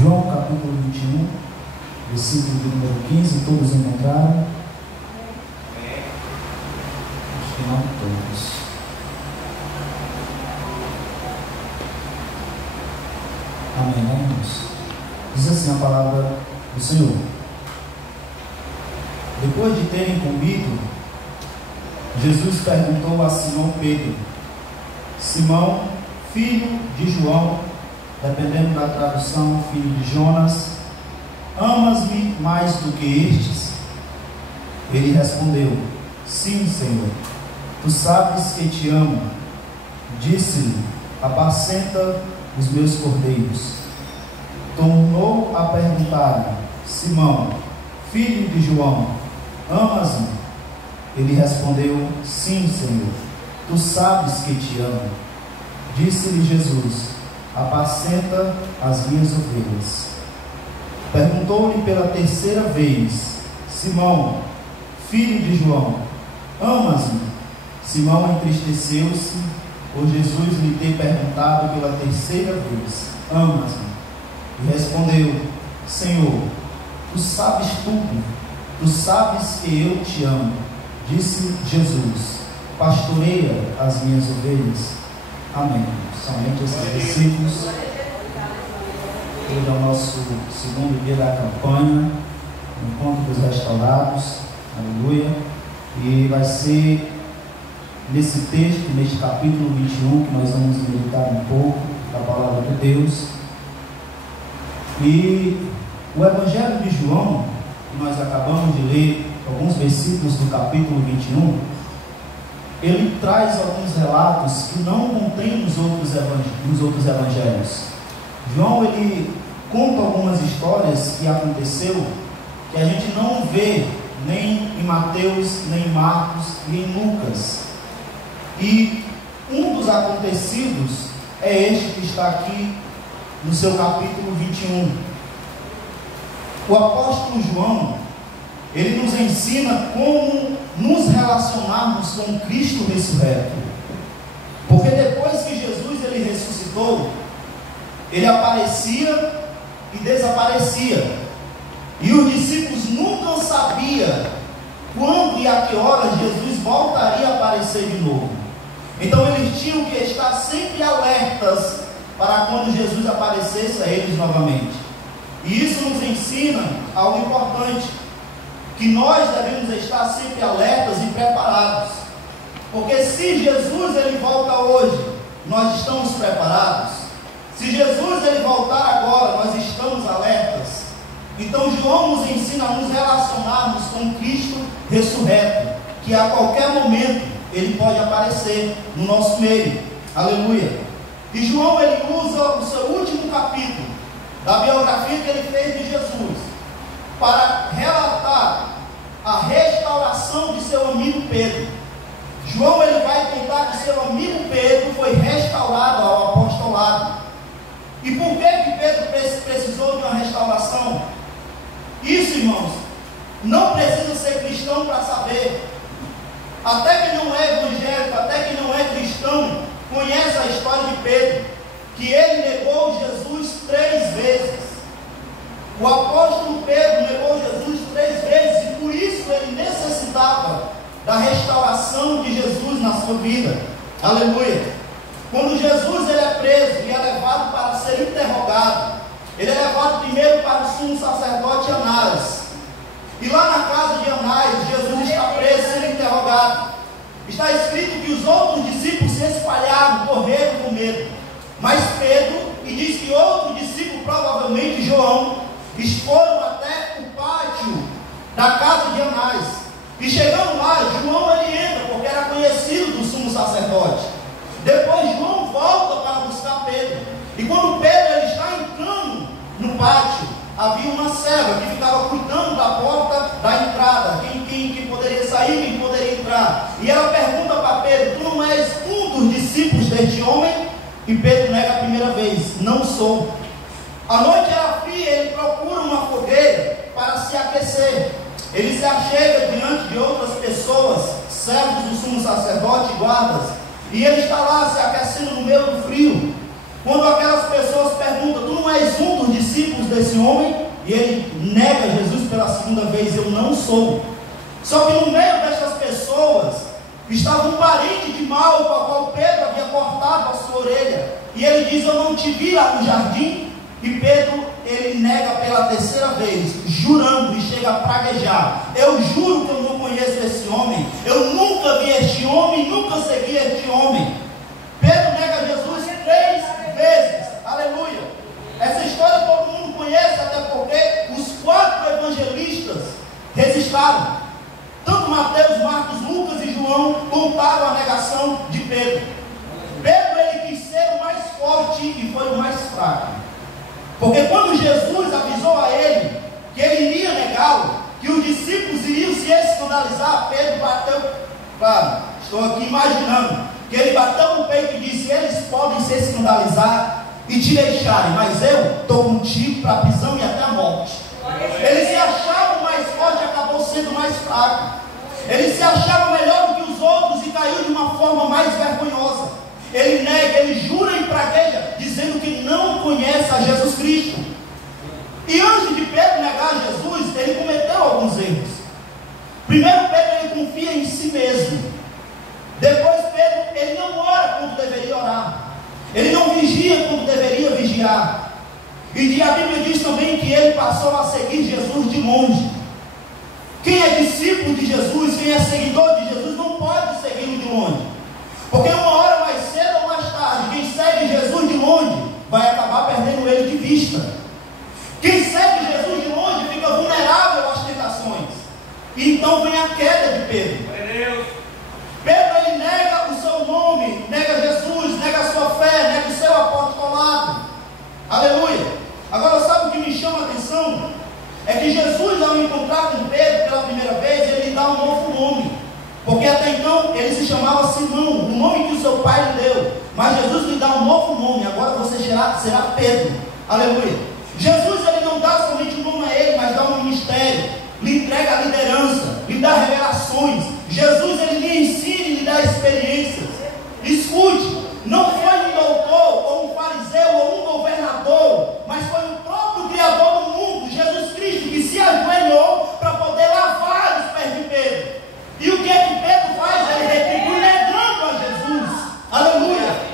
João capítulo 21, versículo de número 15, todos encontraram? Acho que não todos. Amém, né, irmãos? Diz assim a palavra do Senhor: depois de terem comido, Jesus perguntou a Simão Pedro: Simão, filho de João, dependendo da tradução, filho de Jonas, amas-me mais do que estes? Ele respondeu: sim, Senhor, tu sabes que te amo. Disse-lhe: apacenta os meus cordeiros. Tornou a perguntar-lhe: Simão, filho de João, amas-me? Ele respondeu: sim, Senhor, tu sabes que te amo. Disse-lhe Jesus: apacenta as minhas ovelhas. Perguntou-lhe pela terceira vez: Simão, filho de João, amas-me? Simão entristeceu-se por Jesus lhe ter perguntado pela terceira vez: amas-me? E respondeu: Senhor, tu sabes tudo, tu sabes que eu te amo. Disse Jesus: pastoreia as minhas ovelhas. Amém. Somente esses versículos. Hoje é o nosso segundo dia da campanha, Encontro dos Restaurados. Aleluia. E vai ser nesse texto, neste capítulo 21, que nós vamos meditar um pouco da palavra de Deus. E o Evangelho de João, que nós acabamos de ler alguns versículos do capítulo 21, ele traz alguns relatos que não contém nos outros evangelhos. João, ele conta algumas histórias que aconteceu, que a gente não vê nem em Mateus, nem em Marcos, nem em Lucas. E um dos acontecidos é este que está aqui no seu capítulo 21. O apóstolo João, ele nos ensina como nos relacionarmos com Cristo ressurreto. Porque depois que Jesus ele ressuscitou, ele aparecia e desaparecia. E os discípulos nunca sabiam quando e a que hora Jesus voltaria a aparecer de novo. Então eles tinham que estar sempre alertas para quando Jesus aparecesse a eles novamente. E isso nos ensina algo importante, que nós devemos estar sempre alertas e preparados. Porque se Jesus ele volta hoje, nós estamos preparados. Se Jesus ele voltar agora, nós estamos alertas. Então João nos ensina a nos relacionarmos com Cristo ressurreto, que a qualquer momento ele pode aparecer no nosso meio. Aleluia. E João ele usa o seu último capítulo da biografia que ele fez de Jesus para relatar a restauração de seu amigo Pedro. João ele vai contar que seu amigo Pedro foi restaurado ao apostolado. E por que Pedro precisou de uma restauração? Isso, irmãos, não precisa ser cristão para saber. Até que não é evangélico, até que não é cristão, conhece a história de Pedro, que ele negou Jesus 3 vezes. O apóstolo Pedro negou Jesus 3 vezes, e por isso ele necessitava da restauração de Jesus na sua vida. Aleluia. Quando Jesus ele é preso e é levado para ser interrogado, ele é levado primeiro para o sumo sacerdote Anás. E lá na casa de Anás, Jesus está preso sendo interrogado. Está escrito que os outros discípulos se espalharam, correram com medo. Mas Pedro, e diz que outro discípulo, provavelmente João, foram até o pátio da casa de Anás. E chegando lá, João ele entra, porque era conhecido do sumo sacerdote. Depois João volta para buscar Pedro. E quando Pedro ele está entrando no pátio, havia uma serva que ficava cuidando da porta da entrada, quem poderia sair, quem poderia entrar. E ela pergunta para Pedro: tu não és um dos discípulos deste homem? E Pedro nega a primeira vez: não sou. A noite era fria, ele procura uma fogueira para se aquecer. Ele se achega diante de outras pessoas, servos do sumo sacerdote e guardas, e ele está lá se aquecendo no meio do frio. Quando aquelas pessoas perguntam: tu não és um dos discípulos desse homem e ele nega Jesus pela segunda vez: eu não sou. Só que no meio destas pessoas estava um parente de Mal, com a qual Pedro havia cortado a sua orelha, e ele diz: eu não te vi lá no jardim. E Pedro, ele nega pela terceira vez, jurando, e chega a praguejar: eu juro que eu não conheço esse homem, eu nunca vi este homem, nunca segui este homem. Pedro nega Jesus 3 vezes, aleluia. Essa história todo mundo conhece, até porque os 4 evangelistas registraram. Tanto Mateus, Marcos, Lucas e João contaram a negação de Pedro. Pedro, ele quis ser o mais forte e foi o mais fraco. Porque quando Jesus avisou a ele que ele iria negá-lo, que os discípulos iriam se escandalizar, Pedro bateu, claro, estou aqui imaginando, que ele bateu no peito e disse: eles podem se escandalizar e te deixarem, mas eu estou contigo para a prisão e até a morte. Ele se achava mais forte e acabou sendo mais fraco. Ele se achava melhor do que os outros e caiu de uma forma mais vergonhosa. Ele nega, ele jura e pragueja, dizendo que não conhece a Jesus Cristo. E antes de Pedro negar Jesus, ele cometeu alguns erros. Primeiro, Pedro, ele confia em si mesmo. Depois, Pedro, ele não ora quando deveria orar. Ele não vigia quando deveria vigiar. E a Bíblia diz também que ele passou a seguir Jesus de longe. Quem é discípulo de Jesus, quem é seguidor de Jesus, não pode segui-lo de longe. Porque uma hora mais cedo ou mais tarde, quem segue Jesus de longe vai acabar perdendo ele de vista. Quem segue Jesus de longe fica vulnerável às tentações. E então vem a queda de Pedro. Pedro, ele nega o seu nome, nega Jesus, nega a sua fé, nega o seu apostolado. Aleluia. Agora, sabe o que me chama a atenção? É que Jesus, ao encontrar com Pedro pela primeira vez, ele lhe dá um novo nome. Porque até então ele se chamava Simão, o nome que o seu pai lhe deu. Mas Jesus lhe dá um novo nome: agora você será Pedro. Aleluia. Jesus, ele não dá somente o nome a ele, mas dá um ministério, lhe entrega a liderança, lhe dá revelações. Jesus, ele lhe ensina e lhe dá experiências. Escute, não foi um doutor, ou um fariseu, ou um governador, mas foi o próprio Criador do mundo, Jesus Cristo, que se ajoelhou para poder lavar os pés de Pedro. E o que é que Pedro faz? Ele retribui negando a Jesus. Aleluia.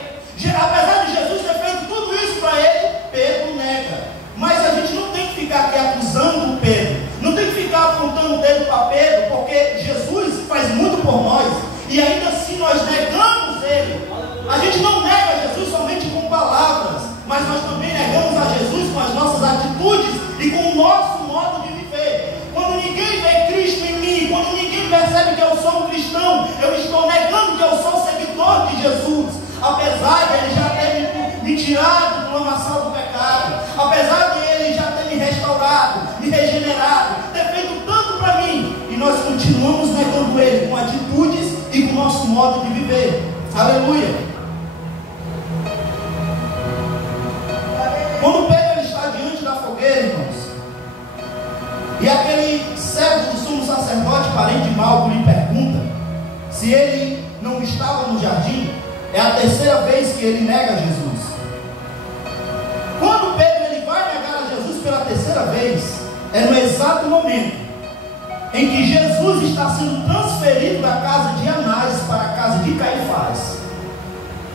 Apesar de Jesus ter feito tudo isso para ele, Pedro nega. Mas a gente não tem que ficar aqui acusando Pedro, não tem que ficar apontando o dedo para Pedro, porque Jesus faz muito por nós e ainda assim nós negamos ele. A gente não nega Jesus somente com palavras, mas nós também negamos a Jesus com as nossas atitudes e com o nosso modo de viver. Quando ninguém vê Cristo em mim, quando ninguém percebe que eu sou um cristão, eu estou negando que eu sou seguidor de Jesus. Apesar de ele já ter me tirado do lamaçal do pecado, apesar de ele já ter me restaurado, me regenerado, ter feito tanto para mim, e nós continuamos negando ele com atitudes e com o nosso modo de viver. Aleluia. Quando Pedro está diante da fogueira, irmãos, e aquele servo do sumo sacerdote, parente de Malco, lhe pergunta se ele não estava no jardim, é a terceira vez que ele nega Jesus. Quando Pedro ele vai negar a Jesus pela terceira vez, é no exato momento em que Jesus está sendo transferido da casa de Anás para a casa de Caifás.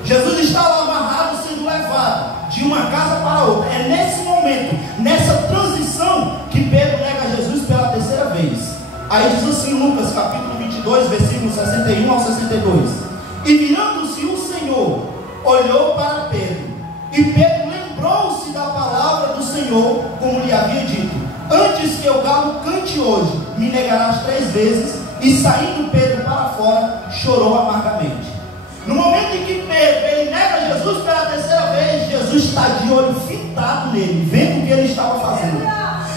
Jesus está lá amarrado, sendo levado de uma casa para outra. É nesse momento, nessa transição, que Pedro nega Jesus pela terceira vez. Aí diz assim, Lucas capítulo 22, versículos 61 ao 62: e virando-se o Senhor, olhou para Pedro, e Pedro lembrou-se da palavra do Senhor, como lhe havia dito: antes que o galo cante hoje, me negarás 3 vezes. E saindo Pedro para fora, chorou amargamente. No momento em que Pedro ele nega Jesus pela terceira vez, Jesus está de olho fitado nele, vendo o que ele estava fazendo.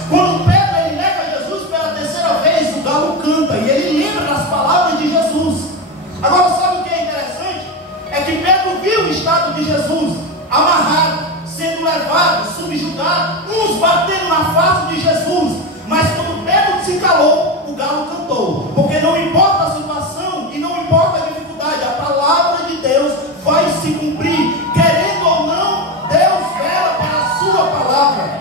Quando Pedro ele nega Jesus pela terceira vez, o galo canta e ele lembra das palavras de Jesus. Agora, sabe o que é interessante? É que Pedro viu o estado de Jesus, amarrado, sendo levado, subjugado, uns batendo na face de Jesus. Mas quando Pedro se calou, o galo cantou. Porque não importa a situação e não importa a dificuldade, a palavra de Deus vai se cumprir. Querendo ou não, Deus vela pela sua palavra.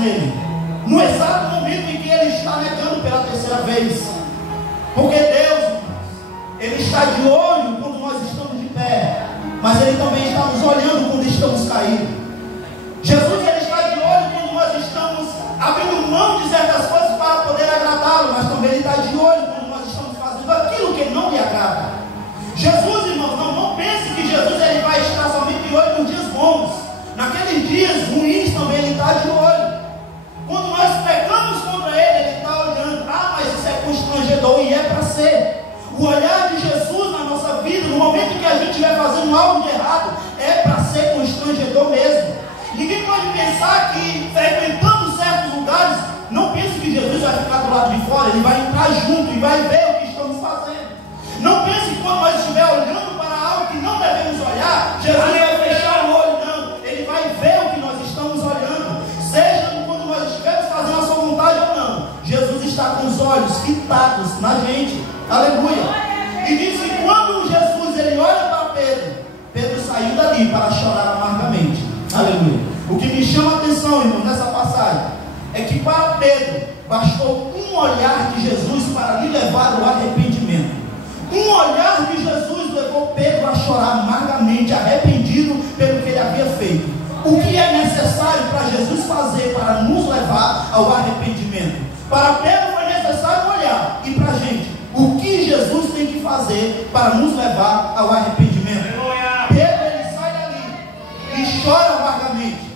nele, no exato momento em que ele está negando pela terceira vez. Porque Deus, Ele está de olho quando nós estamos de pé, mas Ele também está nos olhando quando estamos caídos. Jesus, Ele está de olho quando nós estamos abrindo mão de certas coisas para poder agradá-lo, mas também Ele está de olho quando nós estamos fazendo aquilo que não lhe agrada. Jesus, irmãos, não pense que Jesus ele vai estar somente de olho nos dias bons. Naqueles dias ruins também Ele está de olho. Quando nós pecamos contra Ele está olhando. Ah, mas isso é constrangedor, e é para ser. O olhar de Jesus na nossa vida, no momento que a gente estiver fazendo algo de errado, é para ser constrangedor mesmo. Ninguém pode pensar que frequentando certos lugares, não pense que Jesus vai ficar do lado de fora. Ele vai entrar junto e vai ver o que estamos fazendo. Não pense que quando nós estivermos olhando para algo que não devemos olhar, Jesus vai fechar o olho, não. Ele vai ver o que nós estamos olhando, seja quando nós estivermos fazendo a sua vontade ou não. Jesus está com os olhos fitados na gente. Aleluia. E diz que quando Jesus ele olha para Pedro, Pedro saiu dali para chorar amargamente. Aleluia. O que me chama a atenção, irmão, nessa passagem, é que para Pedro bastou um olhar de Jesus para lhe levar ao arrependimento. Um olhar de Jesus levou Pedro a chorar amargamente, arrependido pelo que ele havia feito. O que é necessário para Jesus fazer para nos levar ao arrependimento? Para Pedro foi necessário olhar, e para a gente, o que Jesus tem que fazer para nos levar ao arrependimento? Pedro ele sai dali e chora amargamente.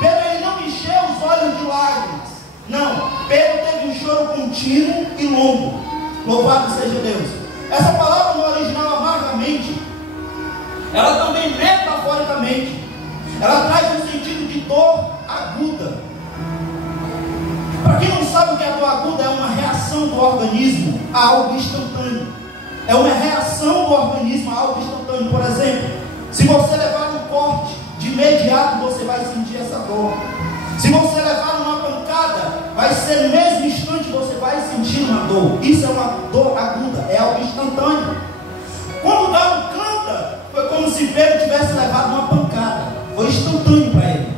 Pedro ele não encheu os olhos de lágrimas. Não, Pedro teve um choro contínuo e longo. Louvado seja Deus. Essa palavra no original amargamente, ela também metaforicamente, ela traz um sentido de dor aguda. Para quem não sabe o que é dor aguda, é uma reação do organismo a algo instantâneo. É uma reação do organismo a algo instantâneo. Por exemplo, se você levar um corte, de imediato você vai sentir essa dor. Se você levar uma pancada, vai ser no mesmo instante você vai sentir uma dor. Isso é uma dor aguda, é algo instantâneo. Quando o galo canta, foi como se Pedro tivesse levado uma pancada. Foi instantâneo para ele.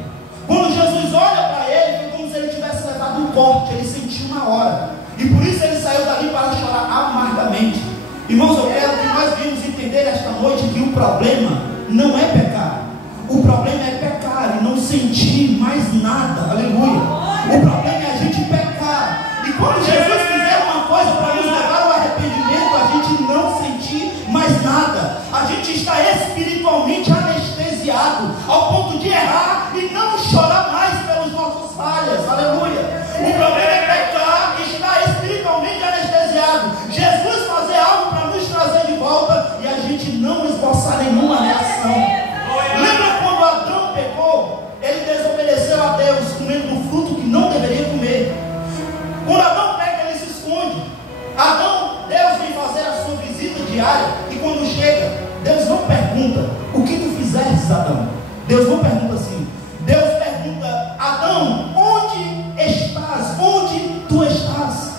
Quando Jesus olha para ele, foi como se ele tivesse levado um corte. Ele sentiu na hora. E por isso ele saiu dali para chorar amargamente. Irmãos, eu quero que nós venhamos entender esta noite que o problema não é pecar. O problema é pecar e não sentir mais nada. Aleluia. O problema é a gente pecar. E quando Jesus fizer uma coisa para nos levar ao arrependimento, a gente não sentir mais nada. A gente está espiritualmente anestesiado ao ponto de errar e não chorar mais pelas nossas falhas. Aleluia. O problema é pecar e estar espiritualmente anestesiado. Jesus fazer algo para nos trazer de volta e a gente não esboçar nenhuma reação. Lembra quando Adão pecou? Ele desobedeceu a Deus, comendo do fruto que não deveria comer. Quando Adão peca, ele se esconde. Deus vem fazer a sua visita diária. E quando chega, Deus não pergunta: o que tu fizeste, Adão? Deus não pergunta assim. Deus pergunta: Adão, onde estás? Onde tu estás?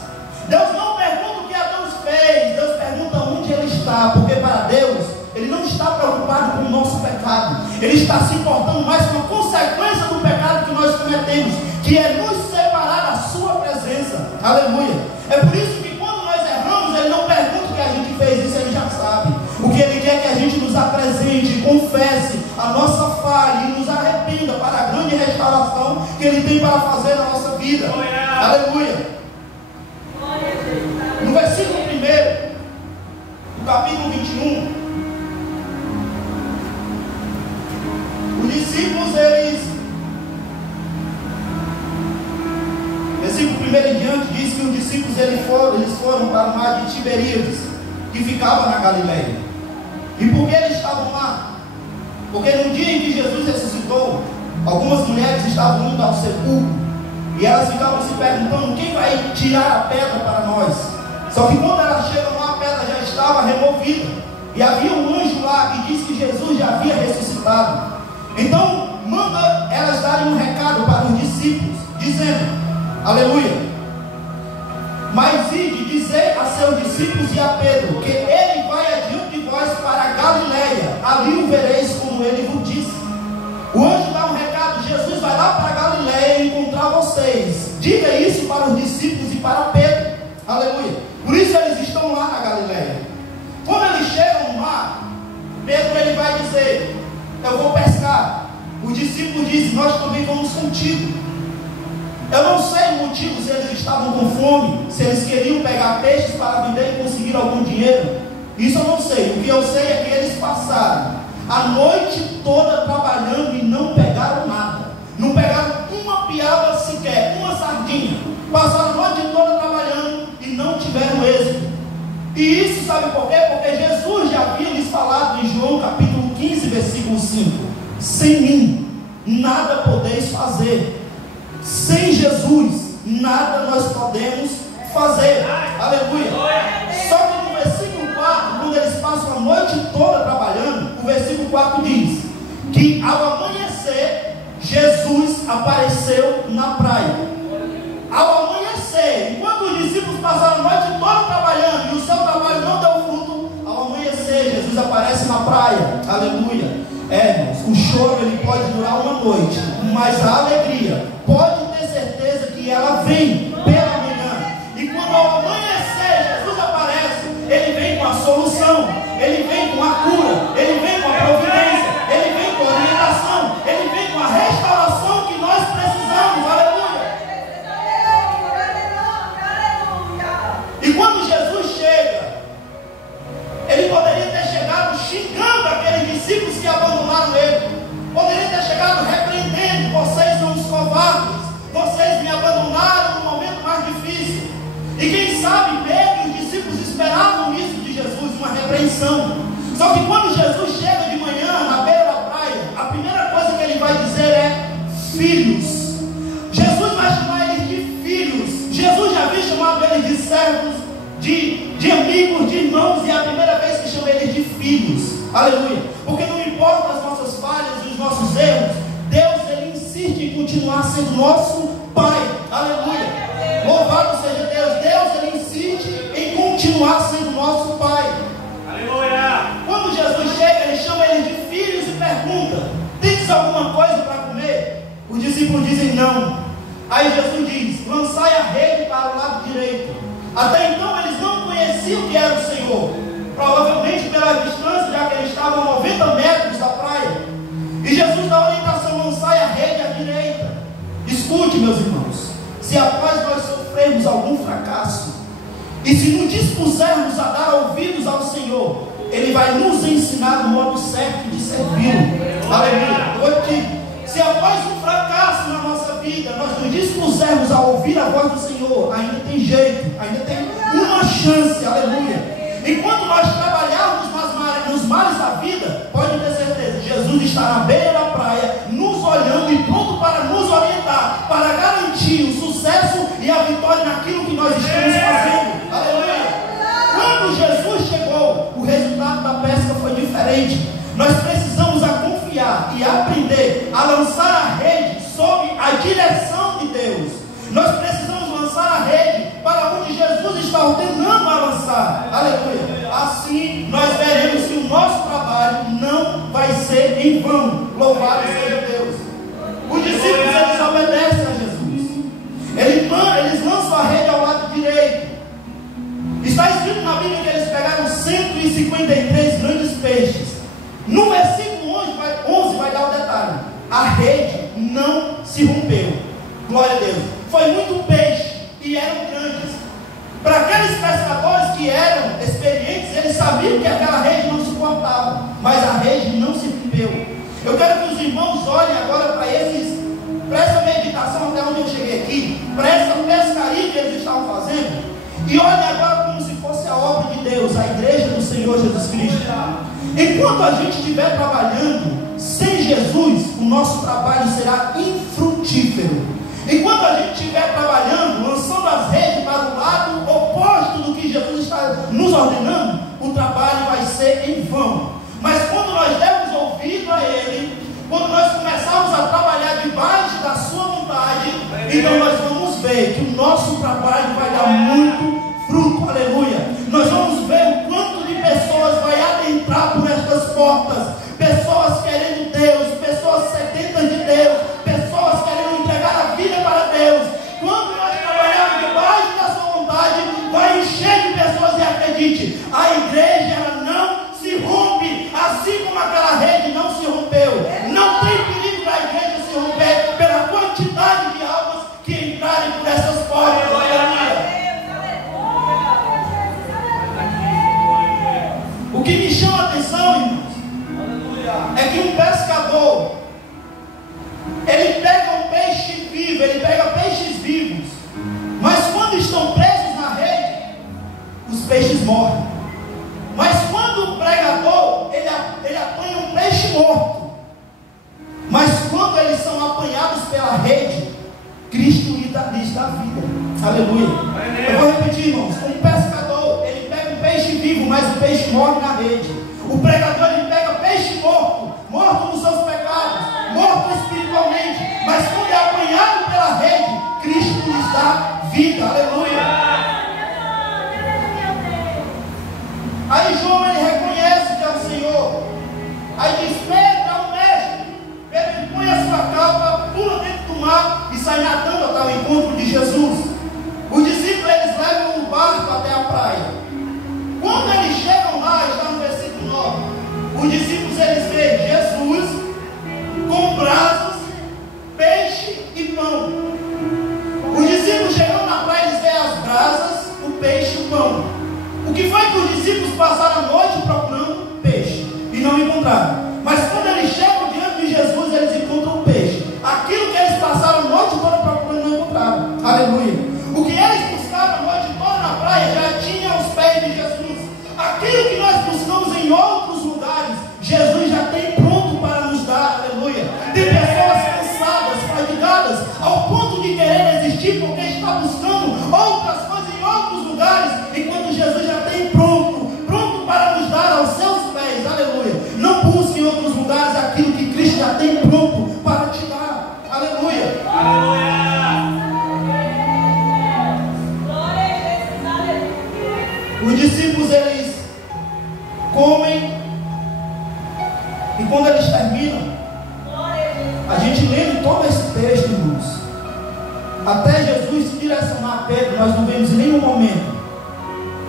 Deus não pergunta o que Adão fez. Deus pergunta onde ele está. Porque para Deus, Ele não está preocupado com o nosso pecado. Ele está se importando mais com a consequência do pecado que nós cometemos, que é nos separar da sua presença. Aleluia. É por isso que quando nós erramos, Ele não pergunta o que a gente fez. Isso Ele já sabe. O que Ele quer é que a gente nos apresente, confesse a nossa falha e nos arrependa para a grande restauração que Ele tem para fazer na nossa vida. Aleluia. No versículo 1 do capítulo 21, os discípulos, versículo 1 em diante, diz que os discípulos eles foram para o mar de Tiberíades, que ficava na Galileia. E por que eles estavam lá? Porque no dia em que Jesus ressuscitou, algumas mulheres estavam indo ao sepulcro, e elas ficavam se perguntando: quem vai tirar a pedra para nós? Só que quando elas chegam lá, a pedra já estava removida, e havia um anjo lá que disse que Jesus já havia ressuscitado. Então manda elas darem um recado para os discípulos, dizendo: aleluia, mas ide, dizei a seus discípulos e a Pedro, que ele vai adiante de vós para a Galileia, ali o vereis como ele vos disse. O anjo dá um recado: Jesus vai lá para a Galileia encontrar vocês. Diga isso para os discípulos e para Pedro. Aleluia. Por isso eles estão lá na Galileia. Quando eles chegam no mar, Pedro ele vai dizer: eu vou pescar. Os discípulos dizem: nós também vamos contigo. Eu não sei o motivo, se eles estavam com fome, se eles queriam pegar peixes para vender e conseguir algum dinheiro. Isso eu não sei. O que eu sei é que eles passaram a noite toda trabalhando e não pegaram nada. Não pegaram uma piaba sequer, uma sardinha. Passaram a noite toda trabalhando e não tiveram êxito. E isso sabe por quê? Porque Jesus já havia lhes falado em João capítulo 15, versículo 5: sem mim nada podeis fazer. Sem Jesus nada nós podemos fazer. Aleluia. Só que no versículo 4, quando eles passam a noite toda trabalhando, o versículo 4 diz que ao amanhecer Jesus apareceu na praia. Ao amanhecer, enquanto os discípulos passaram a noite toda trabalhando e o seu trabalho não deu fruto, ao amanhecer Jesus aparece na praia. Aleluia. Irmãos, o choro ele pode durar uma noite, mas a alegria pode ter certeza que ela vem pela manhã. E quando ao amanhecer Jesus aparece, ele vem com a solução, ele vem com a cura, ele vem com a providência, ele vem com a orientação, ele vem com a restauração que nós precisamos. Aleluia. E quando Jesus chega, ele poderia ter chegado xingando aqueles discípulos que abandonaram ele. Poderia ter chegado repreendendo: vocês são os covardes, vocês me abandonaram no momento mais difícil. E quem sabe Pedro e os discípulos esperavam isso de Jesus, uma repreensão. Só que quando Jesus chega de manhã na beira da praia, a primeira coisa que ele vai dizer é: filhos. Jesus vai chamar eles de filhos. Jesus já havia chamado eles de servos, de amigos, de irmãos, e é a primeira vez que chama eles de filhos. Aleluia. Porque não importa as nossas falhas e os nossos erros, Deus ele insiste em continuar sendo nosso Pai. Aleluia. Louvado seja Deus. Deus ele insiste em continuar sendo nosso Pai. Aleluia. Quando Jesus chega, ele chama eles de filhos e pergunta: tens alguma coisa para comer? Os discípulos dizem não. Aí Jesus diz: lançai a rede para o lado direito. Até então eles não conheciam que era o Senhor, provavelmente pela distância, já que eles estavam a 90 metros da praia. E Jesus dá a orientação: lançai a rede à direita. Escute, meus irmãos, se após nós sofrermos algum fracasso, e se nos dispusermos a dar ouvidos ao Senhor, Ele vai nos ensinar o modo certo de servi-lo. Aleluia. Eu te digo, se após um fracasso na nossa vida, nós nos dispusermos a ouvir a voz do Senhor, ainda tem jeito, ainda tem uma chance. Aleluia. Enquanto nós trabalharmos nos mares da vida, pode ter certeza, Jesus está na beira da praia, nos olhando e pronto para nos orientar, para garantir o sucesso e a vitória naquilo que nós estamos fazendo. Aleluia. Quando Jesus chegou, o resultado da pesca foi diferente. Nós precisamos confiar e aprender a lançar a rede sob a direção de Deus. Nós precisamos lançar a rede para onde Jesus está ordenando a lançar. Aleluia. Assim nós veremos que o nosso trabalho não vai ser em vão. Louvado seja Deus. Os discípulos eles obedecem a Jesus. Eles lançam a rede ao lado direito. Está escrito na Bíblia que eles pegaram 153 grandes peixes. No versículo 11 vai dar o detalhe: a rede não se rompeu. Glória a Deus. Foi muito peixe e eram grandes. Para aqueles pescadores que eram experientes, eles sabiam que aquela rede não suportava, mas a rede não se rompeu. Eu quero que os irmãos olhem agora para essa meditação até onde eu cheguei aqui, para essa pescaria que eles estavam fazendo, e olhem agora como se fosse a obra de Deus, a igreja do Senhor Jesus Cristo. Enquanto a gente estiver trabalhando sem Jesus, o nosso trabalho será infrutífero. Enquanto a gente estiver trabalhando, lançando as redes para o lado oposto do que Jesus está nos ordenando, o trabalho vai ser em vão. Mas quando nós dermos ouvido a Ele, quando nós começarmos a trabalhar debaixo da sua vontade, então nós vamos ver que o nosso trabalho vai dar muito fruto. Aleluia. Nós vamos ver o quanto de pessoas vai adentrar por estas portas. Pessoas querendo Deus, pessoas sedentas de Deus, pessoas querendo entregar a vida para Deus. seguinte: a igreja ela não se rompe, assim como aquela rede não se rompeu. Não tem perigo da igreja se romper pela quantidade de almas que entrarem por essas portas. O que me chama a atenção, irmãos, é que um pescador, ele pega um peixe vivo, ele pega peixes vivos, mas quando estão presos na rede, os peixes morrem. Mas quando o pregador, ele apanha um peixe morto, mas quando eles são apanhados pela rede, Cristo lhes dá vida. Aleluia. Eu vou repetir, irmãos. Um pescador, ele pega um peixe vivo, mas o peixe morre na rede. O pregador, ele pega peixe morto, morto nos seus pecados, morto espiritualmente, mas quando é apanhado pela rede, Cristo lhes dá vida. Aleluia. Aí João, ele reconhece que é o Senhor. Aí diz: Pedro é o mestre. Pedro, ele põe a sua capa, pula dentro do mar e sai nadando até o encontro de Jesus. Os discípulos, eles levam o barco até a praia. Quando eles chegam lá, está no versículo 9, os discípulos, eles veem Jesus com brasas, peixe e pão. Os discípulos chegam na praia, eles veem as brasas, o peixe e o pão. O que foi que os discípulos passaram a noite procurando peixe e não encontraram? Mas quando eles chegam diante de Jesus, eles encontram o peixe. Aquilo que eles passaram a noite toda procurando, não encontraram. Aleluia. O que eles buscaram a noite toda na praia já tinha aos pés de Jesus. Aquilo que nós buscamos em outros lugares, Jesus já tem pronto para nos dar. Aleluia. Tem pessoas cansadas, fadigadas, ao ponto de querer desistir porque está buscando outras coisas em outros lugares, enquanto Jesus já tem pronto para nos dar aos seus pés. Aleluia. Não busque em outros lugares aquilo que Cristo já tem pronto para te dar. Aleluia. Aleluia. Os discípulos, eles comem, e quando eles terminam, a gente lendo todo esse texto, irmãos, até Jesus se direcionar a Pedro, nós não vemos em nenhum momento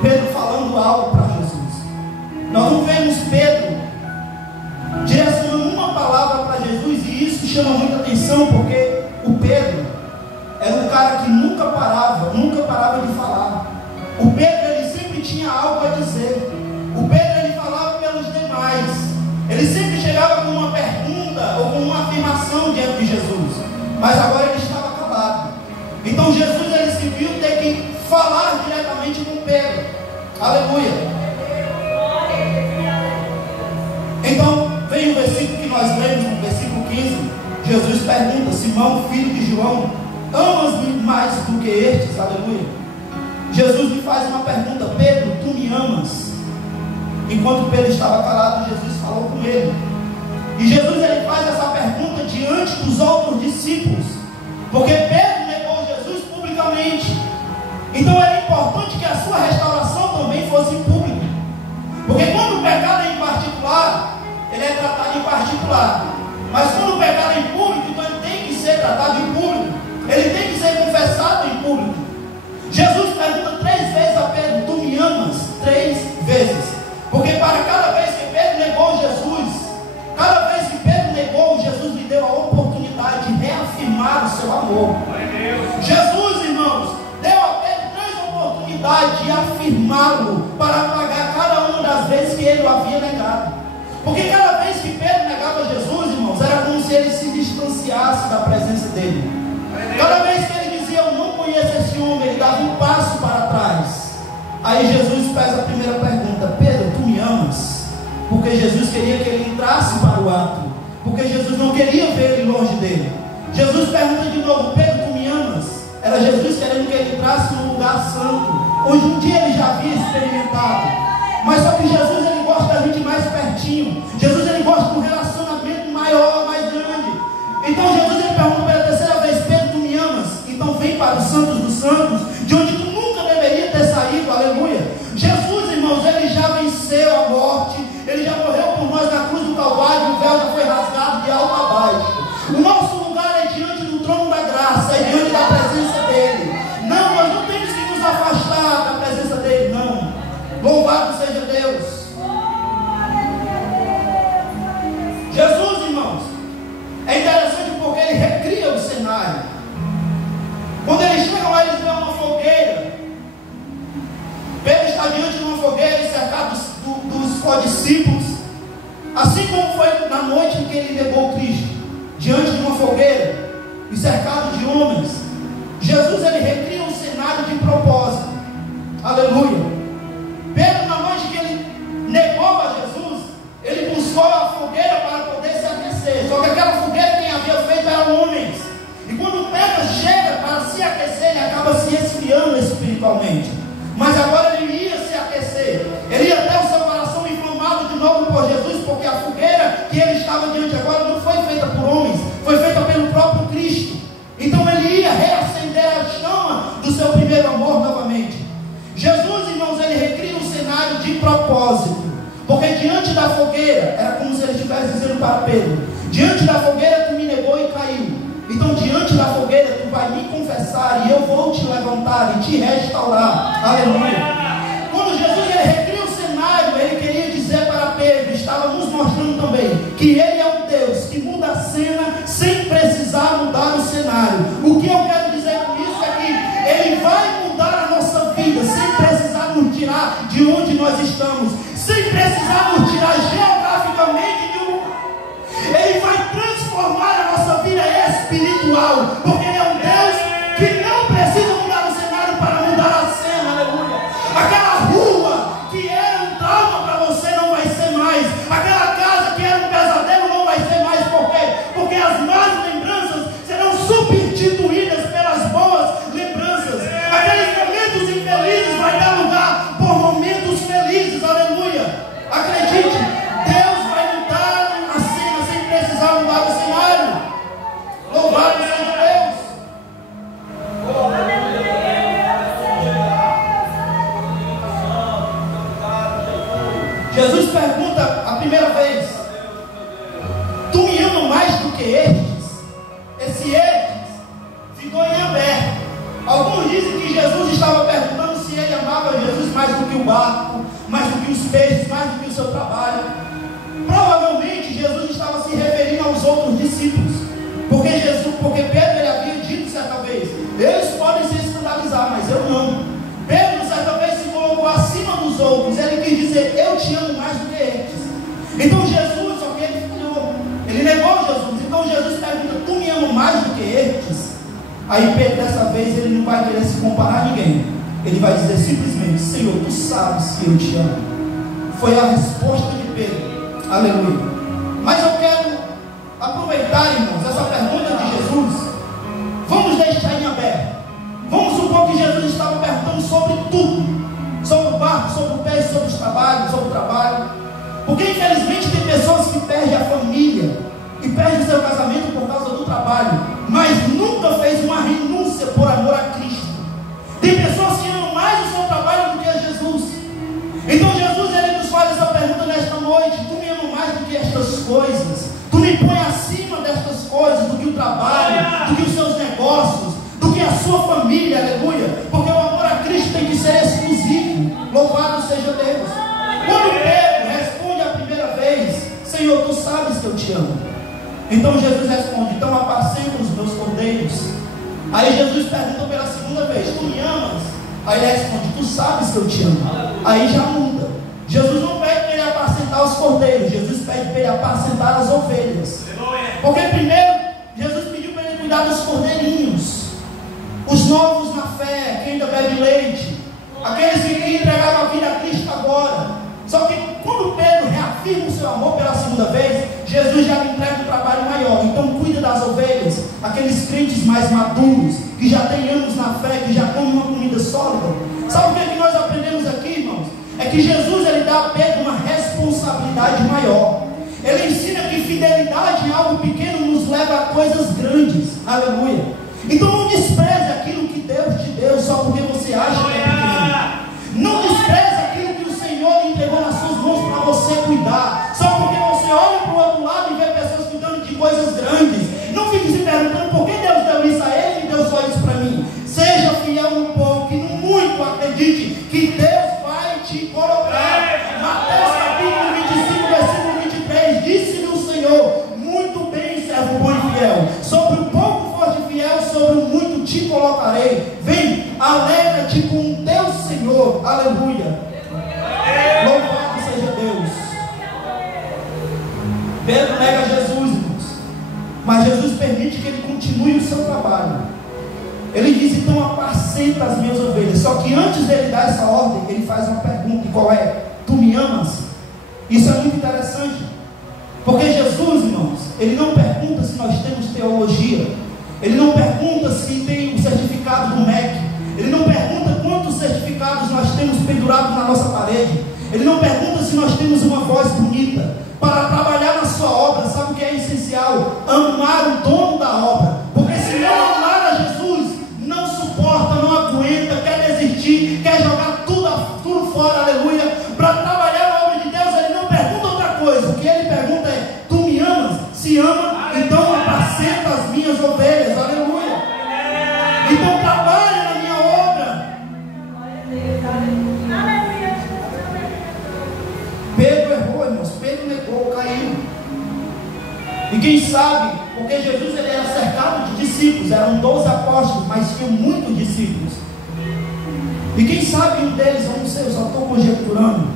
Pedro falando algo para Jesus. Nós não vemos Pedro direcionando uma palavra para Jesus, e isso chama muita atenção, porque o Pedro era um cara que nunca parava de falar. O Pedro, ele sempre tinha algo a dizer. O Pedro, ele falava pelos demais. Ele sempre chegava com uma pergunta ou com uma afirmação diante de Jesus, mas agora ele estava calado. Então Jesus, ele se viu ter que falar diretamente com Pedro. Aleluia. Então vem o versículo que nós lemos, no versículo 15. Jesus pergunta: Simão, filho de João, amas-me mais do que estes? Aleluia. Jesus lhe faz uma pergunta: Pedro, tu me amas? Enquanto Pedro estava calado, Jesus falou com ele. E Jesus, ele faz essa pergunta diante dos outros discípulos, porque Pedro negou Jesus publicamente. Então era importante que a sua restauração também fosse pública, porque quando o pecado é em particular, ele é tratado em particular. Mas quando o pecado é em público, então ele tem que ser tratado em público, ele tem que ser confessado em público. Jesus pergunta 3 vezes a Pedro: tu me amas? 3 vezes. Porque para cada vez que Pedro negou Jesus, cada vez que Pedro negou, Jesus lhe deu a oportunidade de reafirmar o seu amor. Jesus, irmãos, deu a Pedro 3 oportunidades de afirmá-lo para pagar cada uma das vezes que ele o havia negado. Porque cada vez que Pedro negava Jesus, irmãos, era como se ele se distanciasse da presença dele. Cada vez que ele dizia: eu não conheço esse homem, ele dava um passo para trás. Aí Jesus faz a primeira pergunta: Pedro, tu me amas? Porque Jesus queria que ele entrasse para o ato, porque Jesus não queria ver ele longe dele. Jesus pergunta de novo: Pedro, tu me amas? Era Jesus querendo que ele entrasse no lugar santo, onde um dia ele já havia experimentado. Mas só que Jesus, ele gosta da gente mais pertinho. Jesus, ele gosta de um relacionamento maior, mais grande. Então Jesus, ele pergunta pela 3ª vez: Pedro, tu me amas? Então vem para os santos dos santos, de onde tu nunca deveria ter saído. Aleluia. Jesus, irmãos, ele já venceu a morte, ele já morreu por nós na cruz do Calvário, o véu já foi rasgado de alto a baixo. O nosso lugar é diante do trono da graça, é diante da presença dele. Não, nós não temos que nos afastar da presença dele, não. Louvado seja só discípulos. Assim como foi na noite em que ele negou Cristo, diante de uma fogueira e cercado de homens, Jesus ele recria um cenário de propósito. Aleluia. Pedro, na noite que ele negou a Jesus, ele buscou a fogueira para poder se aquecer. Só que aquela fogueira quem havia feito eram homens. E quando Pedro chega para se aquecer, ele acaba se esfriando espiritualmente. Mas agora ele ia se aquecer. Ele ia ter o seu coração inflamado de novo por Jesus, porque a fogueira que ele estava diante agora não foi feita por homens, foi feita pelo próprio Cristo. Então ele ia reacender a chama do seu primeiro amor novamente. Jesus, irmãos, ele recria um cenário de propósito. Porque diante da fogueira, era como se ele estivesse dizendo para Pedro: diante da fogueira tu me negou e caiu. Então diante da fogueira tu vai me confessar e eu vou te levantar e te restaurar. Aleluia. Quando Jesus ele recria o cenário, ele queria dizer para Pedro, estava nos mostrando também, que ele é um Deus que muda a cena sem precisar mudar o cenário. O que eu quero dizer com isso é que ele vai mudar a nossa vida sem precisar nos tirar de onde nós estamos, sem precisar nos tirar geograficamente de um lugar. Ele vai transformar a nossa vida espiritual, porque ele é um Deus que não precisa mudar o cenário para mudar a cena. Aleluia. Aquela rua que era um trauma para você não vai ser mais. Aquela casa que era um pesadelo não vai ser mais. Por quê? Porque as más lembranças serão substituídas pelas boas lembranças. Aqueles momentos infelizes vai dar lugar por momentos felizes. Aleluia. Acredite, Deus vai mudar a cena sem precisar mudar o cenário. Louvado seja Deus. Jesus pergunta a primeira vez: tu me amas mais do que estes? Esse estes ficou em aberto. Alguns dizem que Jesus estava perguntando se ele amava Jesus mais do que o barco, mais do que os peixes, mais do que o seu trabalho. Provavelmente Jesus estava se referindo aos outros discípulos, porque Pedro ele havia dito certa vez: eles podem se escandalizar, mas eu não. Pedro certa vez se colocou acima dos outros. Ele quis dizer: eu te amo mais do que estes. Então Jesus, só que ele falhou, ele negou Jesus. Então Jesus pergunta: tu me amas mais do que estes? Aí Pedro dessa vez ele não vai querer se comparar a ninguém. Ele vai dizer simplesmente: Senhor, tu sabes que eu te amo. Foi a resposta de Pedro. Aleluia. Mas eu quero aproveitar, irmãos, essa pergunta de Jesus. Vamos deixar em aberto. Vamos supor que Jesus estava perguntando sobre tudo: sobre o barco, sobre o peixe, sobre os trabalhos, sobre o trabalho. Porque infelizmente tem pessoas que perdem a família e perdem o seu casamento por causa do trabalho, mas nunca fez uma renúncia por amor a Cristo. Tem pessoas que amam mais o seu trabalho do que a Jesus. Então Jesus ele nos faz essa pergunta nesta noite: tu me amas mais do que estas coisas? Tu me põe acima destas coisas, do que o trabalho, do que os seus negócios, do que a sua família. Aleluia. Porque o amor a Cristo tem que ser exclusivo. Louvado seja Deus. Quando Pedro responde a primeira vez: Senhor, tu sabes que eu te amo. Então Jesus responde: então apacenta os meus cordeiros. Aí Jesus pergunta pela segunda vez: tu me amas? Aí ele responde: tu sabes que eu te amo. Aí já muda. Jesus não pede para ele apacentar os cordeiros, Jesus pede para ele apacentar as ovelhas. Porque primeiro Jesus pediu para ele cuidar dos cordeirinhos, os novos na fé, que ainda bebe leite, aqueles que entregaram a vida a Cristo agora. Só que quando Pedro reafirma o seu amor pela segunda vez, Jesus já lhe entrega um trabalho maior. Então cuida das ovelhas, aqueles crentes mais maduros, que já têm anos na fé, que já comem uma comida sólida. Sabe o que é que nós aprendemos aqui, irmãos? É que Jesus ele dá a Pedro uma responsabilidade maior. Ele ensina que fidelidade em algo pequeno nos leva a coisas grandes. Aleluia. Então não despreze aquilo que Deus te deu só porque você acha que é pequeno. Não despreze aquilo que o Senhor entregou nas suas mãos para você cuidar, só porque você olha para o outro lado e vê pessoas cuidando de coisas grandes. Não fique se perguntando por que Deus deu isso a ele e deu só isso para mim. Seja fiel no pouco e no muito. Acredite que Deus vai te colocar. Mateus capítulo 25 versículo 23: disse-lhe o Senhor: muito bem, servo bom e fiel, sobre o pouco foste fiel, sobre o muito te colocarei. Vem, alegra-te com o teu Senhor. Aleluia. Louvado seja Deus. que antes dele dar essa ordem, ele faz uma pergunta, e qual é? Tu me amas? Isso é muito interessante, porque Jesus, irmãos, ele não pergunta se nós temos teologia, ele não pergunta se tem o certificado do MEC, ele não pergunta quantos certificados nós temos pendurados na nossa parede, ele não pergunta se nós temos uma voz bonita. Para trabalhar na sua obra, sabe o que é essencial? Amar o dono da obra, porque se não amar a Jesus, não suporta, não aguenta, quer desistir, quer jogar tudo fora, aleluia. Para trabalhar na obra de Deus, ele não pergunta outra coisa, o que ele pergunta é: tu me amas? Se ama, então apacenta as minhas ovelhas, aleluia. Então trabalha na minha obra. Pedro errou, irmãos, Pedro negou, caiu. E quem sabe, porque Jesus ele era cercado de discípulos, eram 12 apóstolos, mas tinham muitos discípulos. E quem sabe um deles, eu não sei, eu só estou conjecturando,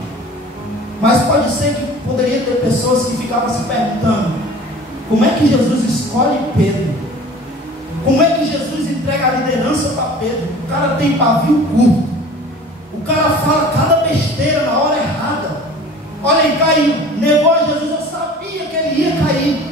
mas pode ser que poderia ter pessoas que ficavam se perguntando: como é que Jesus escolhe Pedro? Como é que Jesus entrega a liderança para Pedro? O cara tem pavio curto, o cara fala cada besteira na hora errada. Olha aí, caiu, negou a Jesus, eu sabia que ele ia cair.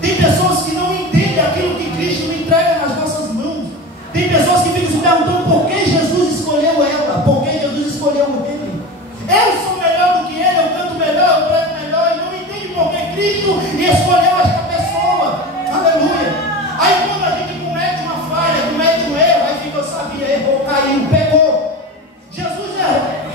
Tem pessoas que não entendem aquilo que Cristo me entrega nas nossas mãos. Tem pessoas que ficam se perguntando por que Jesus escolheu ela, por que Jesus escolheu ele. Eu sou melhor do que ele, eu canto melhor, eu prego melhor, e não entende por que Cristo escolheu esta pessoa. Aleluia. Aí quando a gente comete uma falha, comete um erro, aí fica: eu sabia, errou, caiu, pegou. Jesus errou.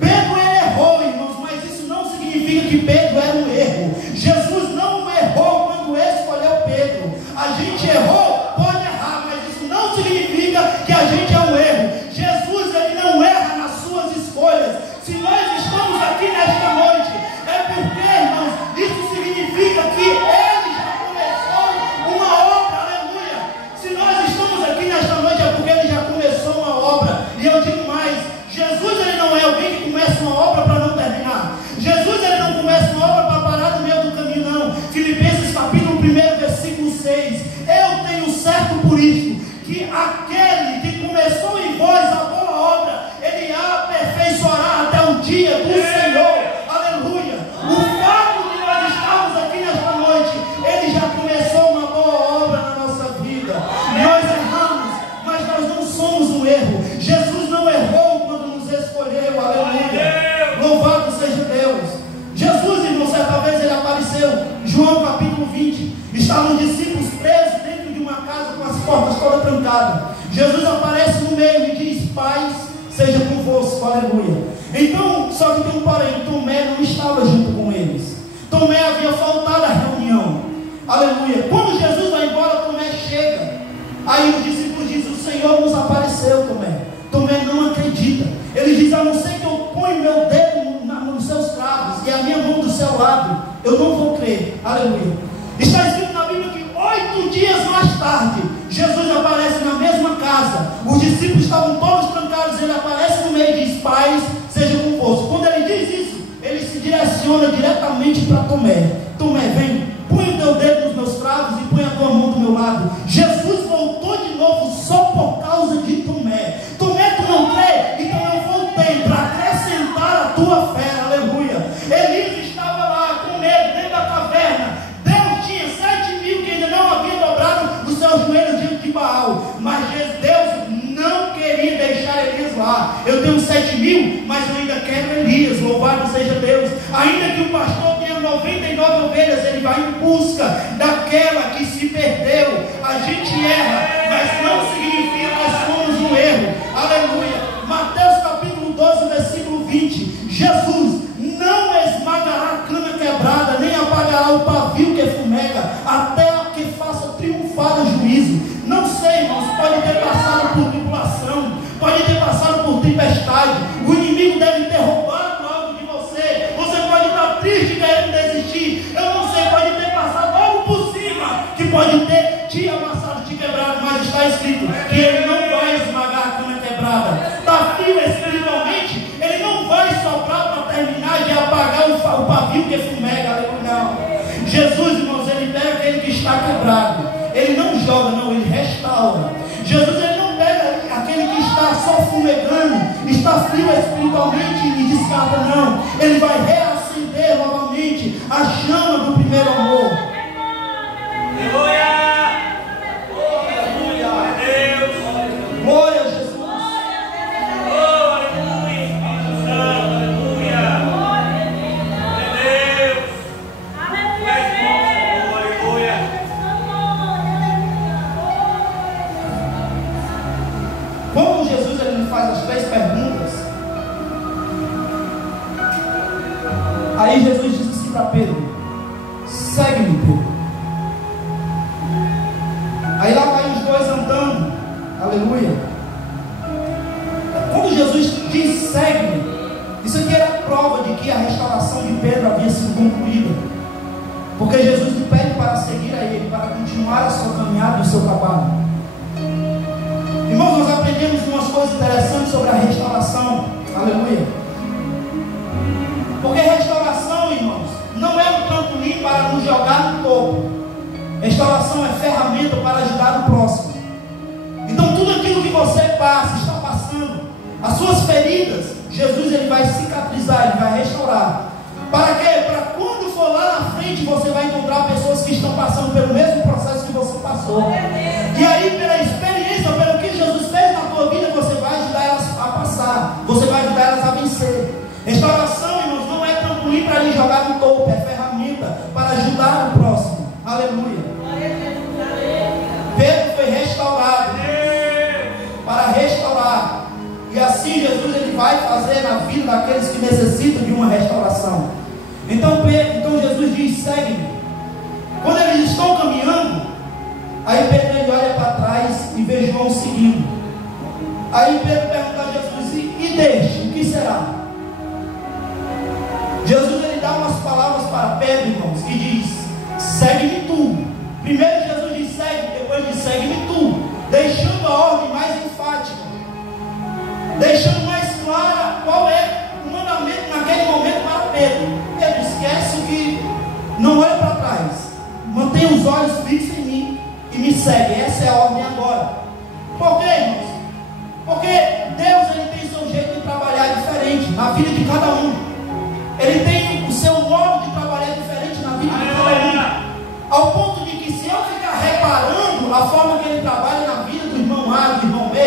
Pedro ele errou, irmãos, mas isso não significa que Pedro era um erro. Jesus não errou quando escolheu Pedro. A gente errou, pode errar, mas isso não significa que a gente é um erro. Jesus ele não erra nas suas escolhas. Se nós estamos aqui nesta noite, é porque, irmãos, isso significa que ele já começou uma obra, aleluia. Se nós estamos aqui nesta noite, é porque ele já começou uma obra. E eu digo mais: Jesus ele não é alguém que começa uma obra para não terminar. Jesus ele não começa uma obra para parar no meio do caminho, não. Filipenses capítulo 1, versículo 6: eu tenho certo por isto, que aquele que começou em vós a boa obra, ele a aperfeiçoará até o dia do Senhor, aleluia. O fato de nós estarmos aqui nesta noite, ele já começou uma boa obra na nossa vida. Nós erramos, mas nós não somos um erro. Jesus não errou quando nos escolheu, aleluia. Louvado seja Deus. Jesus, irmão, certa vez ele apareceu, João capítulo 20, estavam os discípulos presos dentro de uma casa com as portas todas trancadas. Jesus aparece no meio e diz: paz seja convosco, aleluia. Então, só que tem um porém: Tomé não estava junto com eles. Tomé havia faltado à reunião, aleluia. Quando Jesus vai embora, Tomé chega. Aí os discípulos dizem: o Senhor nos apareceu, Tomé. Tomé não acredita. Ele diz: a não ser que eu ponha meu dedo nos seus cravos e a minha mão do seu lado, eu não vou crer, aleluia. Está escrito na Bíblia que 8 dias mais tarde, Jesus aparece na mesma casa. Os discípulos estavam todos trancados, ele aparece no meio e diz: paz seja convosco. Quando ele diz isso, ele se direciona diretamente para Tomé. Tomé, vem, põe o teu dedo nos meus cravos e põe a tua mão do meu lado. Jesus voltou de novo só por causa de Tomé. Tomé, tu não crê? Então eu voltei para acrescentar a tua fé, aleluia. Elias estava lá com medo dentro da caverna. Deus tinha 7.000 que ainda não haviam dobrado os seus joelhos diante de Baal, mas Deus não queria deixar Elias lá. Eu tenho 7.000, mas eu ainda quero Elias, louvado seja Deus. Ainda que o pastor tenha 99 ovelhas, ele vai em busca daquela que se perdeu. A gente erra, mas não significa que nós somos um erro, aleluia. Mateus capítulo 12, versículo 20: Jesus não esmagará a cana quebrada, nem apagará o pavio que fumega, até que faça triunfar o juízo. Não sei, irmãos, pode ter passado por tribulação, pode ter passado por tempestade, o inimigo deve ter roubado algo de você, você pode estar triste querendo desistir, eu não sei, pode ter passado algo por cima, que pode ter te amassado, te quebrado, mas está escrito que ele não vai esmagar a cana quebrada. Está frio espiritualmente, ele não vai soprar para terminar de apagar o pavio que fumega, aleluia. Jesus, irmãos, ele pega aquele que está quebrado, ele não joga, não, ele restaura. Jesus ele não pega aquele que está só fumegando está frio espiritualmente e descarta, não. Ele vai reacender novamente a chama do primeiro amor. Aleluia! Glória a Jesus. Como Jesus ele faz as 3 perguntas, aí Jesus disse assim para Pedro: segue-me, Pedro. Aí lá vai os dois andando, aleluia. Quando Jesus diz segue-me, isso aqui era a prova de que a restauração de Pedro havia sido concluída, porque Jesus lhe pede para seguir a ele, para continuar a sua caminhada e o seu trabalho. Irmãos, nós aprendemos umas coisas interessantes sobre a restauração, aleluia. Porque restauração, irmãos, não é um trampolim para nos jogar no topo. Restauração é ferramenta para ajudar o próximo. Então tudo aquilo que você passa, está passando, as suas feridas, Jesus ele vai cicatrizar, ele vai restaurar. Para quê? Para quando for lá na frente você vai encontrar pessoas que estão passando pelo mesmo processo que você passou. E aí, pela experiência, pelo que Jesus fez na tua vida, você vai ajudar elas a passar, você vai ajudar elas a vencer. Restauração, irmãos, não é trampolim para lhe jogar no topo, é ferramenta para ajudar o próximo. Aleluia. Pedro foi restaurado para restaurar. E assim Jesus ele vai fazer na vida daqueles que necessitam de uma restauração. Então Jesus diz: segue-me. Quando eles estão caminhando, aí Pedro ele olha para trás e vê João seguindo. Aí Pedro pergunta a Jesus: e deixe, o que será? Jesus ele dá umas palavras para Pedro, irmãos, e diz: segue-me tu. Primeiro Jesus diz segue, depois diz segue-me tu, deixando a ordem mais enfática, deixando mais clara qual é o mandamento naquele momento para Pedro. Pedro, esquece o que, não olha para trás, mantenha os olhos fixos em mim e me segue. Essa é a ordem agora. Por quê, irmãos? Porque Deus ele tem seu jeito de trabalhar diferente na vida de cada um. Ele tem o seu modo de trabalhar diferente na vida de cada um, ao ponto de que se eu ficar reparando a forma que ele trabalha na vida do irmão A, do irmão B,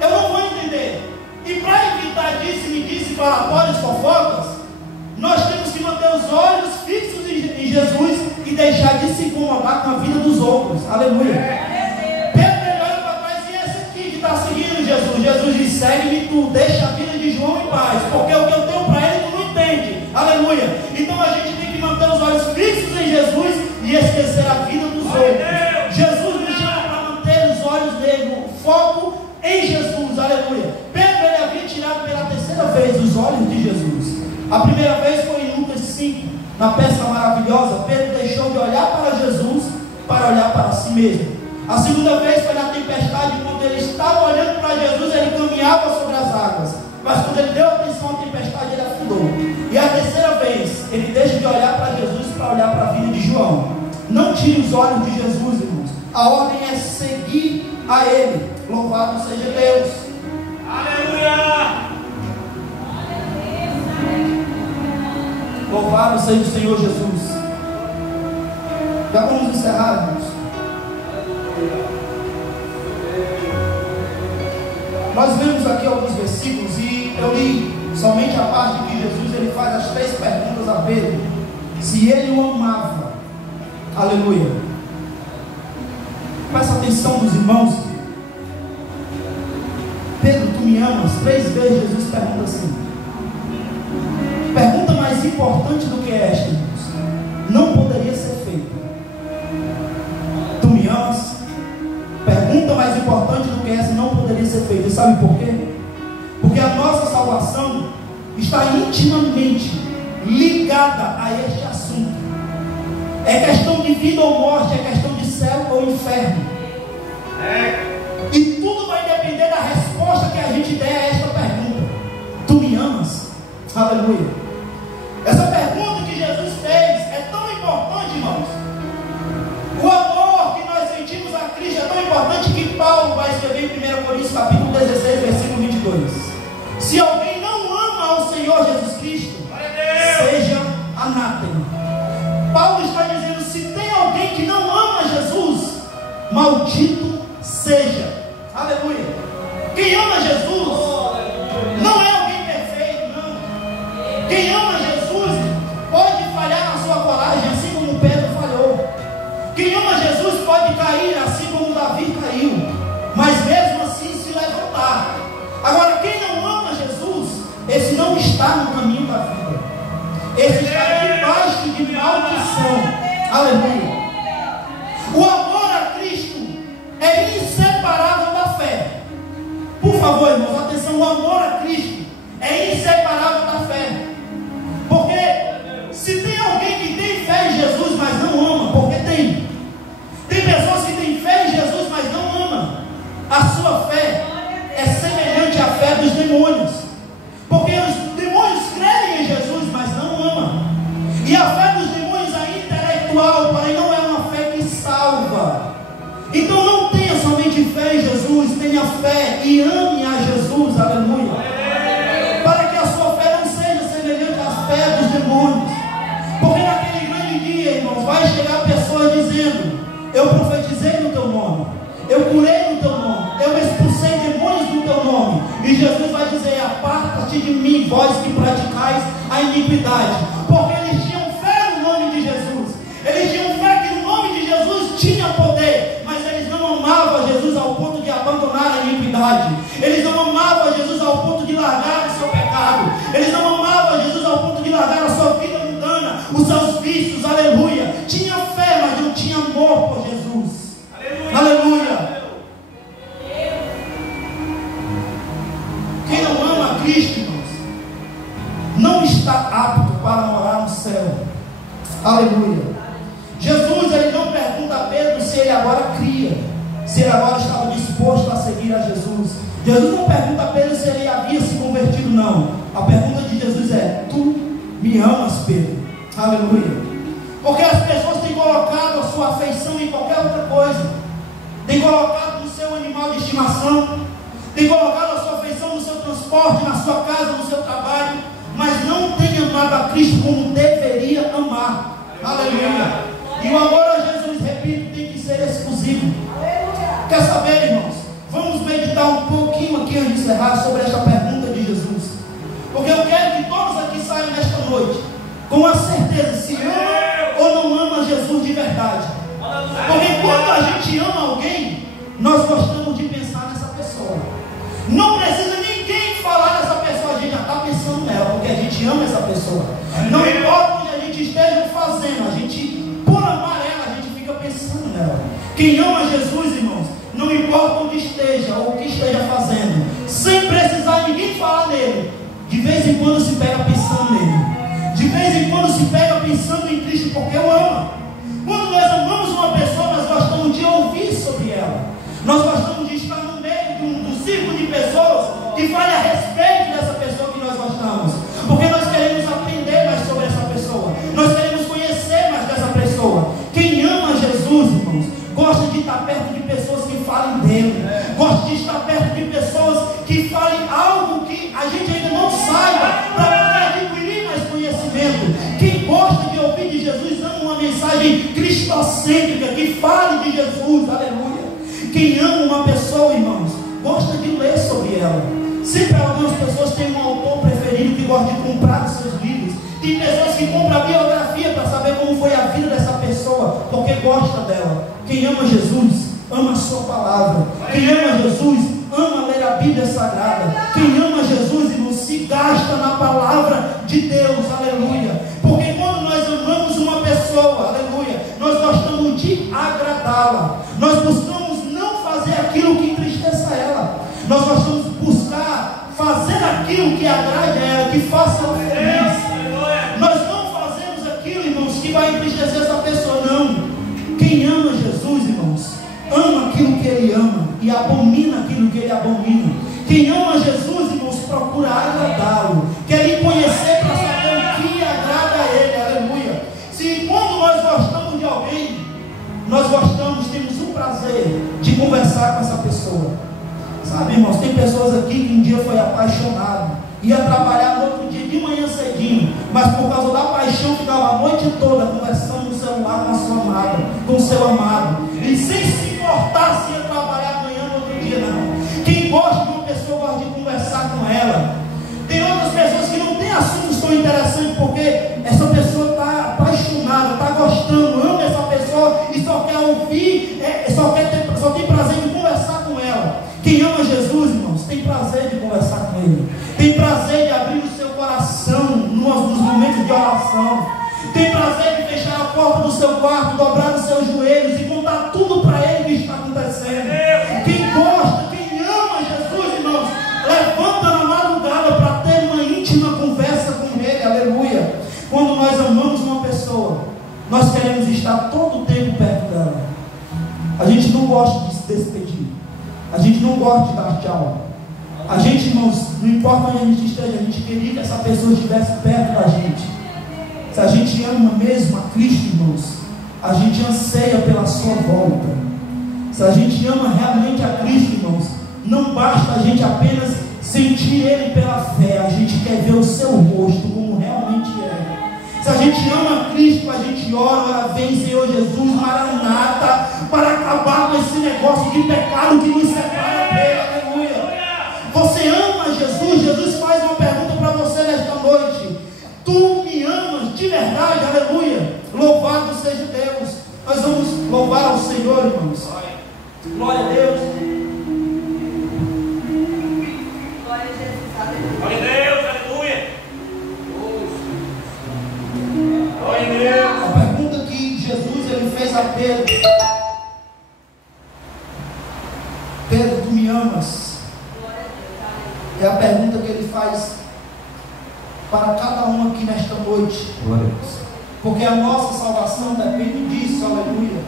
eu não vou entender. E para evitar disse-me-disse, falatórios, fofocas, nós temos que manter os olhos fixos em Jesus e deixar de se incomodar com a vida dos outros. Aleluia. Pedro ele olha para trás e esse aqui que está seguindo Jesus. Jesus diz: segue-me tu, deixa a vida de João em paz, porque o que eu tenho para ele tu não entende. Aleluia. Então a gente tem que manter os olhos fixos em Jesus e esquecer a vida dos outros. Jesus nos chama para manter os olhos nele, o foco em Jesus. Aleluia. Pedro ele havia tirado pela 3ª vez os olhos de Jesus. A primeira vez foi em Lucas 5, na pesca maravilhosa. Pedro deixou de olhar para Jesus para olhar para si mesmo. A segunda vez foi na tempestade, quando ele estava olhando para Jesus, ele caminhava sobre as águas, mas quando ele deu atenção à tempestade, ele afundou. E a 3ª vez, ele deixa de olhar para Jesus para olhar para a vida de João. Não tire os olhos de Jesus, irmãos. A ordem é seguir a ele. Louvado seja Deus. Aleluia. Louvado seja o Senhor Jesus. Já vamos encerrar, irmãos. Nós vemos aqui alguns versículos e eu li somente a parte que Jesus ele faz as 3 perguntas a Pedro, se ele o amava. Aleluia. Presta atenção dos irmãos. Pedro, tu me amas? 3 vezes Jesus pergunta assim. Pergunta mais importante do que esta, irmãos, não poderia ser feita. Tu me amas? Pergunta mais importante do que essa não poderia ser feita. E sabe por quê? Porque a nossa salvação está intimamente ligada a este assunto. É questão de vida ou morte, é questão de céu ou inferno. E tudo vai depender da resposta que a gente der a esta pergunta. Tu me amas? Aleluia. Essa pergunta que Jesus fez é tão importante, irmãos. O amor que nós sentimos a Cristo é tão importante que Paulo vai escrever em 1 Coríntios capítulo 16, versículo 22. maldito seja. Aleluia. Quem ama Jesus não é alguém perfeito, não. Quem ama Jesus pode falhar na sua coragem, assim como Pedro falhou. Quem ama Jesus pode cair, assim como Davi caiu, mas mesmo assim se levantar. Agora, quem não ama Jesus, esse não está no caminho da vida, esse está debaixo de maldição. Aleluia. O amor a Cristo é inseparável da fé. Por favor, irmãos, atenção, o amor a Cristo é inseparável da fé. Porque se tem alguém que tem fé em Jesus, mas não ama, porque tem pessoas que têm fé em Jesus, mas não ama, a sua fé é semelhante à fé dos demônios. Porque os demônios creem em Jesus, mas não amam. E a fé dos demônios é intelectual, porém não é uma fé que salva. Então não tenha somente fé em Jesus, tenha fé e ame a Jesus, aleluia, para que a sua fé não seja semelhante à fé dos demônios. Porque naquele grande dia, irmãos, vai chegar pessoas dizendo: eu profetizei no teu nome, eu curei no teu nome, eu expulsei demônios no teu nome. E Jesus vai dizer: aparta-te de mim, vós que praticais a iniquidade. Porque eles tinham fé no nome de Jesus, eles tinham fé que no nome de Jesus tinha poder, mas eles não amavam Jesus ao ponto de abandonar a iniquidade, eles não amavam Jesus ao ponto de largar o seu pecado, eles não amavam Jesus ao ponto de largar a sua vida mundana, os seus vícios, aleluia. Tinha fé, mas não tinha amor por Jesus, aleluia. Quem não ama a Cristo, irmãos, não está apto para morar no céu, aleluia. Jesus, ele não pergunta a Pedro se ele agora cria, se ele agora estava disposto a seguir a Jesus. Jesus não pergunta a Pedro se ele havia se convertido, não. A pergunta de Jesus é: tu me amas, Pedro? Aleluia. Porque as pessoas têm colocado a sua afeição em qualquer outra coisa, têm colocado no seu animal de estimação, têm colocado a sua afeição no seu transporte, na sua casa, no seu trabalho, mas não tem amado a Cristo como deveria amar. Aleluia. E o amor a Jesus, repito, tem que ser exclusivo. Quer saber, irmãos? Vamos meditar um pouquinho aqui antes de encerrar sobre esta pergunta de Jesus, porque eu quero que todos aqui saiam nesta noite com a certeza se ama ou não ama Jesus de verdade. Porque quando a gente ama alguém, nós gostamos de pensar nessa pessoa. Não precisa ninguém falar dessa pessoa, a gente já está pensando nela, porque a gente ama essa pessoa. Não importa onde a gente esteja fazendo, a gente, por amar ela, a gente fica pensando nela. Quem ama Jesus, irmãos, não importa onde esteja ou o que esteja fazendo, sem precisar ninguém falar nele, de vez em quando se pega pensando nele, de vez em quando se pega pensando em Cristo, porque o ama. Quando nós amamos uma pessoa, nós gostamos de ouvir sobre ela, nós gostamos de estar no meio de um círculo de pessoas que falem a respeito dessa pessoa que nós gostamos, porque nós queremos aprender mais sobre essa pessoa, nós queremos conhecer mais dessa pessoa. Quem ama Jesus, irmãos, gosta de estar perto de pessoas que falem dele, gosta de estar perto de pessoas que falem algo que a gente ainda não saiba, para poder adquirir mais conhecimento. Quem gosta de ouvir de Jesus ama uma mensagem cristocêntrica que fale de Jesus, aleluia. Quem ama uma pessoa, irmãos, gosta de ler sobre ela. Sempre algumas pessoas têm um autor preferido que gosta de comprar os seus livros. Tem pessoas que compram a biografia para saber como foi a vida dessa pessoa, porque gosta dela. Quem ama Jesus, ama a sua palavra. Quem ama Jesus, ama ler a Bíblia Sagrada. Quem ama Jesus, irmão, se gasta na palavra de Deus, aleluia. Porque quando nós amamos uma pessoa, aleluia, nós gostamos de agradá-la. Nós buscamos não fazer aquilo que entristeça ela. Nós gostamos de buscar fazer aquilo que agrade a ela, que faça ela feliz. Nós não fazemos aquilo, irmãos, que vai entristecer essa pessoa, não. Quem ama Jesus, irmãos, ama aquilo que ele ama e abomina aquilo que ele abomina. Quem ama Jesus, irmãos, procura agradá-lo, quer lhe conhecer para saber o que agrada a ele, aleluia. Se quando nós gostamos de alguém, nós gostamos, temos o prazer de conversar com essa pessoa. Sabe, irmãos, tem pessoas aqui que um dia foi apaixonado, ia trabalhar no outro dia de manhã cedinho, mas por causa da paixão ficava a noite toda conversando no celular com a sua amada, com o seu amado, e sem se importar tão interessante porque essa pessoa está apaixonada, está gostando, ama essa pessoa e só quer ouvir, só tem prazer de conversar com ela. Quem ama Jesus, irmãos, tem prazer de conversar com Ele, tem prazer de abrir o seu coração nos momentos de oração, tem prazer de fechar a porta do seu quarto, dobrar os seus joelhos e contar tudo para Ele o que está acontecendo. Quem gosta, quem ama Jesus, irmãos, levanta na madrugada para ter uma íntima conversa com Ele, aleluia. Quando nós amamos uma pessoa, nós queremos estar todo o tempo perto dela. A gente não gosta de se despedir, a gente não gosta de dar tchau. A gente, irmãos, não importa onde a gente esteja, a gente queria que essa pessoa estivesse perto da gente. Se a gente ama mesmo a Cristo, irmãos, a gente anseia pela sua volta. Se a gente ama realmente a Cristo, irmãos, não basta a gente apenas sentir Ele pela fé, a gente quer ver o seu rosto como realmente é. Se a gente ama a Cristo, a gente ora, vem Senhor Jesus, Maranata, para acabar com esse negócio de pecado que nos separa dele, aleluia. Você ama Jesus? Jesus faz uma pergunta para você nesta noite: tu me amas de verdade? Aleluia. Louvado seja Deus. Nós vamos louvar ao Senhor, irmãos. Glória a Deus. Glória a Jesus. Glória a Deus, aleluia. Glória a Deus. A pergunta que Jesus ele fez a Pedro: Pedro, tu me amas? É a pergunta que ele faz para cada um aqui nesta noite. Glória a Deus. Porque a nossa salvação depende disso, aleluia.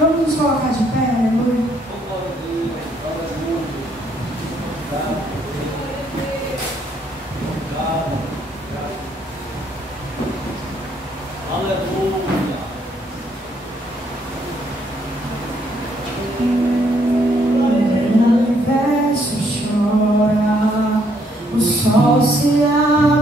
Vamos nos colocar de pé, aleluia. Aleluia. O universo chora, o sol se abre.